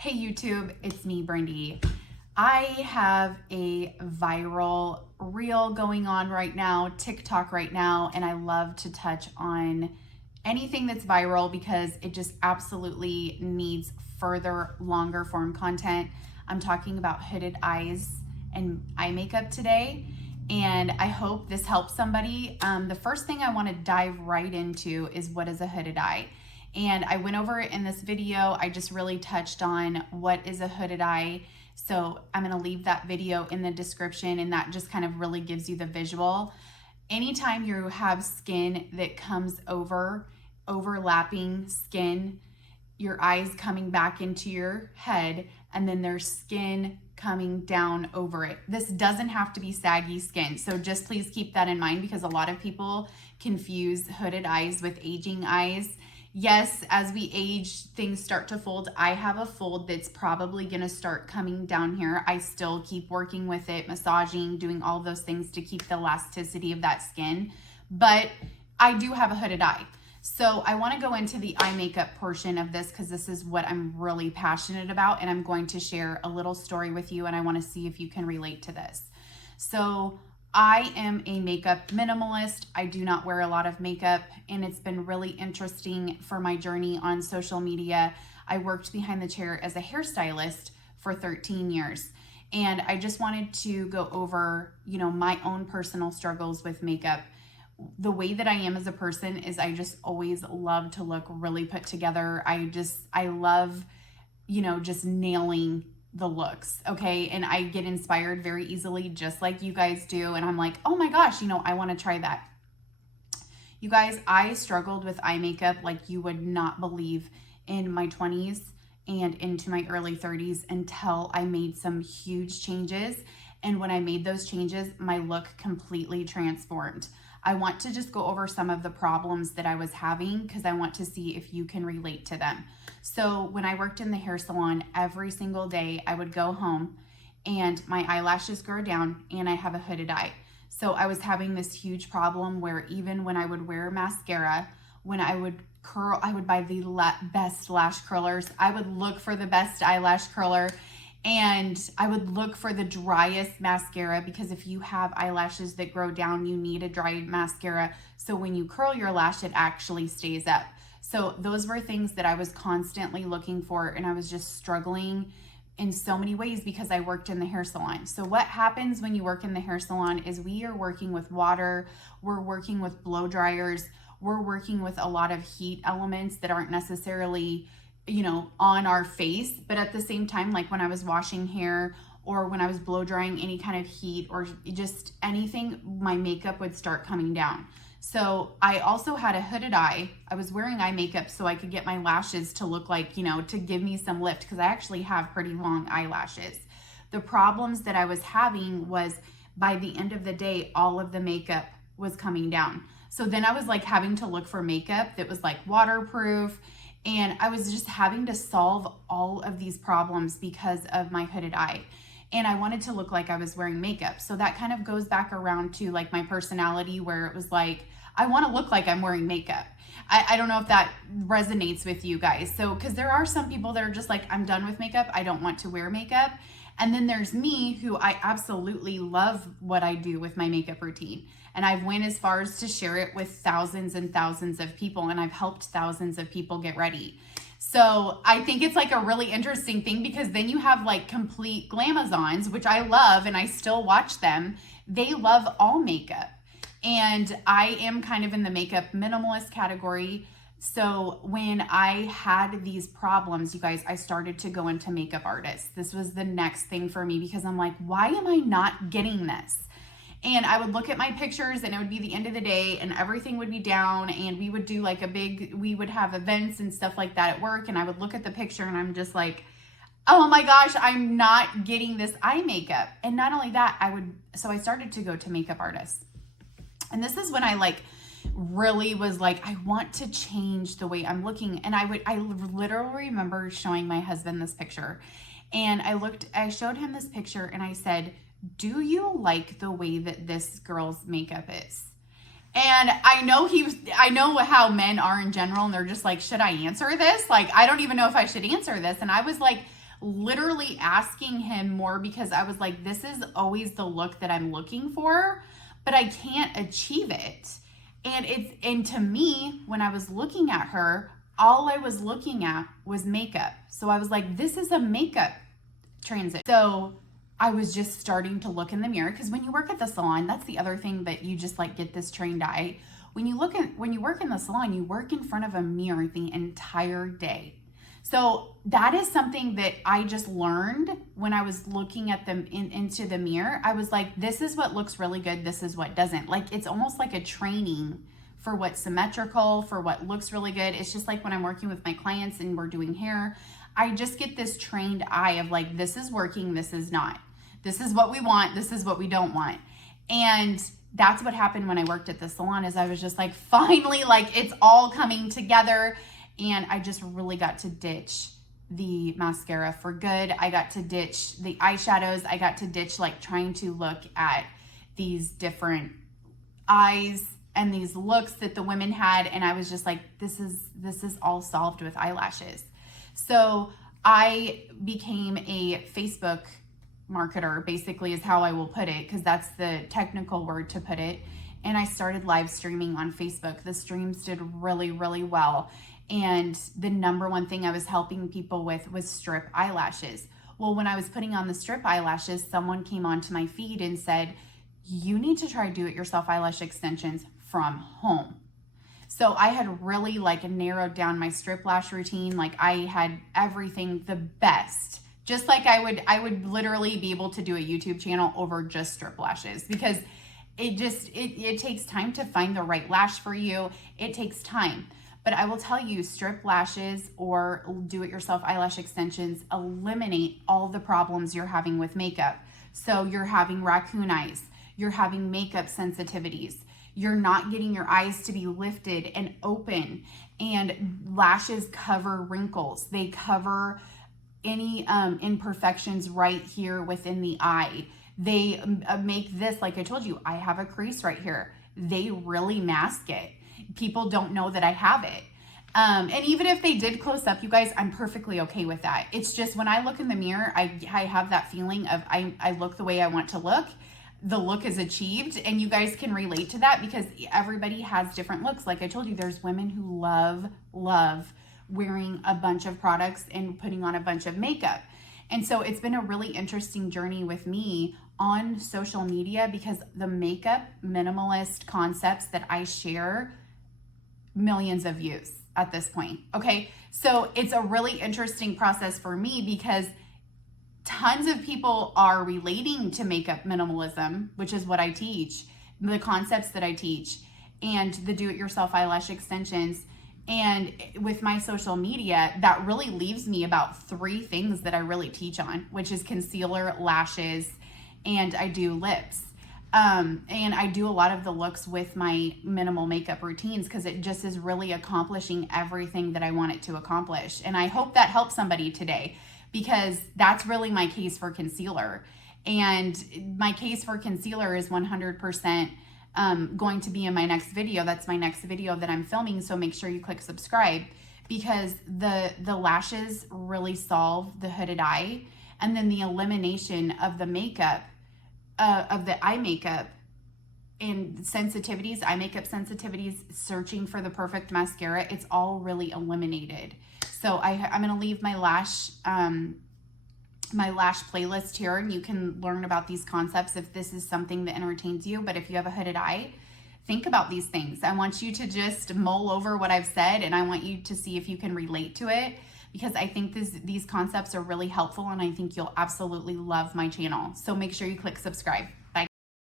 Hey YouTube, it's me, Brandy. I have a viral reel going on right now, TikTok right now, and I love to touch on anything that's viral because it just absolutely needs further longer form content. I'm talking about hooded eyes and eye makeup today, and I hope this helps somebody. The first thing I want to dive right into is what is a hooded eye. And I went over it in this video. I just really touched on what is a hooded eye. So I'm gonna leave that video in the description, and that just kind of really gives you the visual. Anytime you have skin that comes overlapping skin, your eyes coming back into your head, and then there's skin coming down over it. This doesn't have to be saggy skin. So just please keep that in mind because a lot of people confuse hooded eyes with aging eyes. Yes, as we age, things start to fold. I have a fold that's probably gonna start coming down here. I still keep working with it, massaging, doing all those things to keep the elasticity of that skin. But I do have a hooded eye. So I wanna go into the eye makeup portion of this because this is what I'm really passionate about, and I'm going to share a little story with you, and I wanna see if you can relate to this. So I am a makeup minimalist. I do not wear a lot of makeup, and it's been really interesting for my journey on social media. I worked behind the chair as a hairstylist for 13 years, and I just wanted to go over, my own personal struggles with makeup. The way that I am as a person is I just always love to look really put together. I love, just nailing the looks, okay? And I get inspired very easily, just like you guys do. And I'm like, oh my gosh, I want to try that. You guys, I struggled with eye makeup like you would not believe in my 20s and into my early 30s until I made some huge changes. And when I made those changes, my look completely transformed. I want to just go over some of the problems that I was having because I want to see if you can relate to them. So when I worked in the hair salon, every single day I would go home and my eyelashes grow down and I have a hooded eye. So I was having this huge problem where even when I would wear mascara, when I would curl, I would buy the best lash curlers. I would look for the best eyelash curler, and I would look for the driest mascara because if you have eyelashes that grow down, you need a dry mascara. So when you curl your lash, it actually stays up. So those were things that I was constantly looking for, and I was just struggling in so many ways because I worked in the hair salon. So what happens when you work in the hair salon is we are working with water, we're working with blow dryers, we're working with a lot of heat elements that aren't necessarily on our face, but at the same time, like when I was washing hair or when I was blow drying any kind of heat or just anything, my makeup would start coming down. So I also had a hooded eye. I was wearing eye makeup so I could get my lashes to look like, to give me some lift because I actually have pretty long eyelashes. The problems that I was having was by the end of the day, all of the makeup was coming down. So then I was like having to look for makeup that was like waterproof. And I was just having to solve all of these problems because of my hooded eye. And I wanted to look like I was wearing makeup. So that kind of goes back around to like my personality where it was like, I want to look like I'm wearing makeup. I don't know if that resonates with you guys. So, because there are some people that are just like, I'm done with makeup. I don't want to wear makeup. And then there's me who I absolutely love what I do with my makeup routine. And I've went as far as to share it with thousands and thousands of people, and I've helped thousands of people get ready. So I think it's like a really interesting thing because then you have like complete glamazons, which I love and I still watch them. They love all makeup. And I am kind of in the makeup minimalist category. So when I had these problems, you guys, I started to go into makeup artists. This was the next thing for me because I'm like, why am I not getting this? And I would look at my pictures and it would be the end of the day and everything would be down, and we would do like we would have events and stuff like that at work, and I would look at the picture and I'm just like, oh my gosh, I'm not getting this eye makeup. And not only that, so I started to go to makeup artists. And this is when I really was like, I want to change the way I'm looking. And I literally remember showing my husband this picture, and I showed him this picture and I said, do you like the way that this girl's makeup is? And I know how men are in general, and they're just like, should I answer this? Like, I don't even know if I should answer this. And I was like, literally asking him more because I was like, this is always the look that I'm looking for, but I can't achieve it. And to me, when I was looking at her, all I was looking at was makeup. So I was like, this is a makeup transit. So I was just starting to look in the mirror, because when you work at the salon, that's the other thing that you just like get this trained eye. When you work in the salon, you work in front of a mirror the entire day. So that is something that I just learned when I was looking at them into the mirror. I was like, this is what looks really good. This is what doesn't. Like, it's almost like a training for what's symmetrical, for what looks really good. It's just like when I'm working with my clients and we're doing hair, I just get this trained eye of like, this is working, this is not. This is what we want, this is what we don't want. And that's what happened when I worked at the salon, is I was just like, finally, like it's all coming together. And I just really got to ditch the mascara for good. I got to ditch the eyeshadows. I got to ditch like trying to look at these different eyes and these looks that the women had. And I was just like, this is all solved with eyelashes. So I became a Facebook marketer, basically, is how I will put it, because that's the technical word to put it. And I started live streaming on Facebook. The streams did really, really well. And the number one thing I was helping people with was strip eyelashes. Well, when I was putting on the strip eyelashes, someone came onto my feed and said, you need to try do-it-yourself eyelash extensions from home. So I had really like narrowed down my strip lash routine. Like I had everything the best. Just like I would literally be able to do a YouTube channel over just strip lashes, because it takes time to find the right lash for you. It takes time. But I will tell you, strip lashes or do-it-yourself eyelash extensions eliminate all the problems you're having with makeup. So you're having raccoon eyes, you're having makeup sensitivities, you're not getting your eyes to be lifted and open, and lashes cover wrinkles. They cover any imperfections right here within the eye. They make this, like I told you, I have a crease right here. They really mask it. People don't know that I have it. And even if they did close up, you guys, I'm perfectly okay with that. It's just when I look in the mirror, I have that feeling of I look the way I want to look. The look is achieved, and you guys can relate to that because everybody has different looks. Like I told you, there's women who love wearing a bunch of products and putting on a bunch of makeup. And so it's been a really interesting journey with me on social media, because the makeup minimalist concepts that I share, millions of views at this point. Okay. So it's a really interesting process for me because tons of people are relating to makeup minimalism, which is what I teach, the concepts that I teach, and the do-it-yourself eyelash extensions. And with my social media, that really leaves me about 3 things that I really teach on, which is concealer, lashes, and I do lips. And I do a lot of the looks with my minimal makeup routines because it just is really accomplishing everything that I want it to accomplish. And I hope that helps somebody today, because that's really my case for concealer. And my case for concealer is 100% going to be in my next video. That's my next video that I'm filming. So make sure you click subscribe, because the lashes really solve the hooded eye. And then the elimination of the makeup, of the eye makeup and sensitivities, eye makeup sensitivities, searching for the perfect mascara, it's all really eliminated. So I'm going to leave my lash playlist here, and you can learn about these concepts if this is something that entertains you. But if you have a hooded eye, think about these things. I want you to just mull over what I've said, and I want you to see if you can relate to it, because I think these concepts are really helpful, and I think you'll absolutely love my channel. So make sure you click subscribe.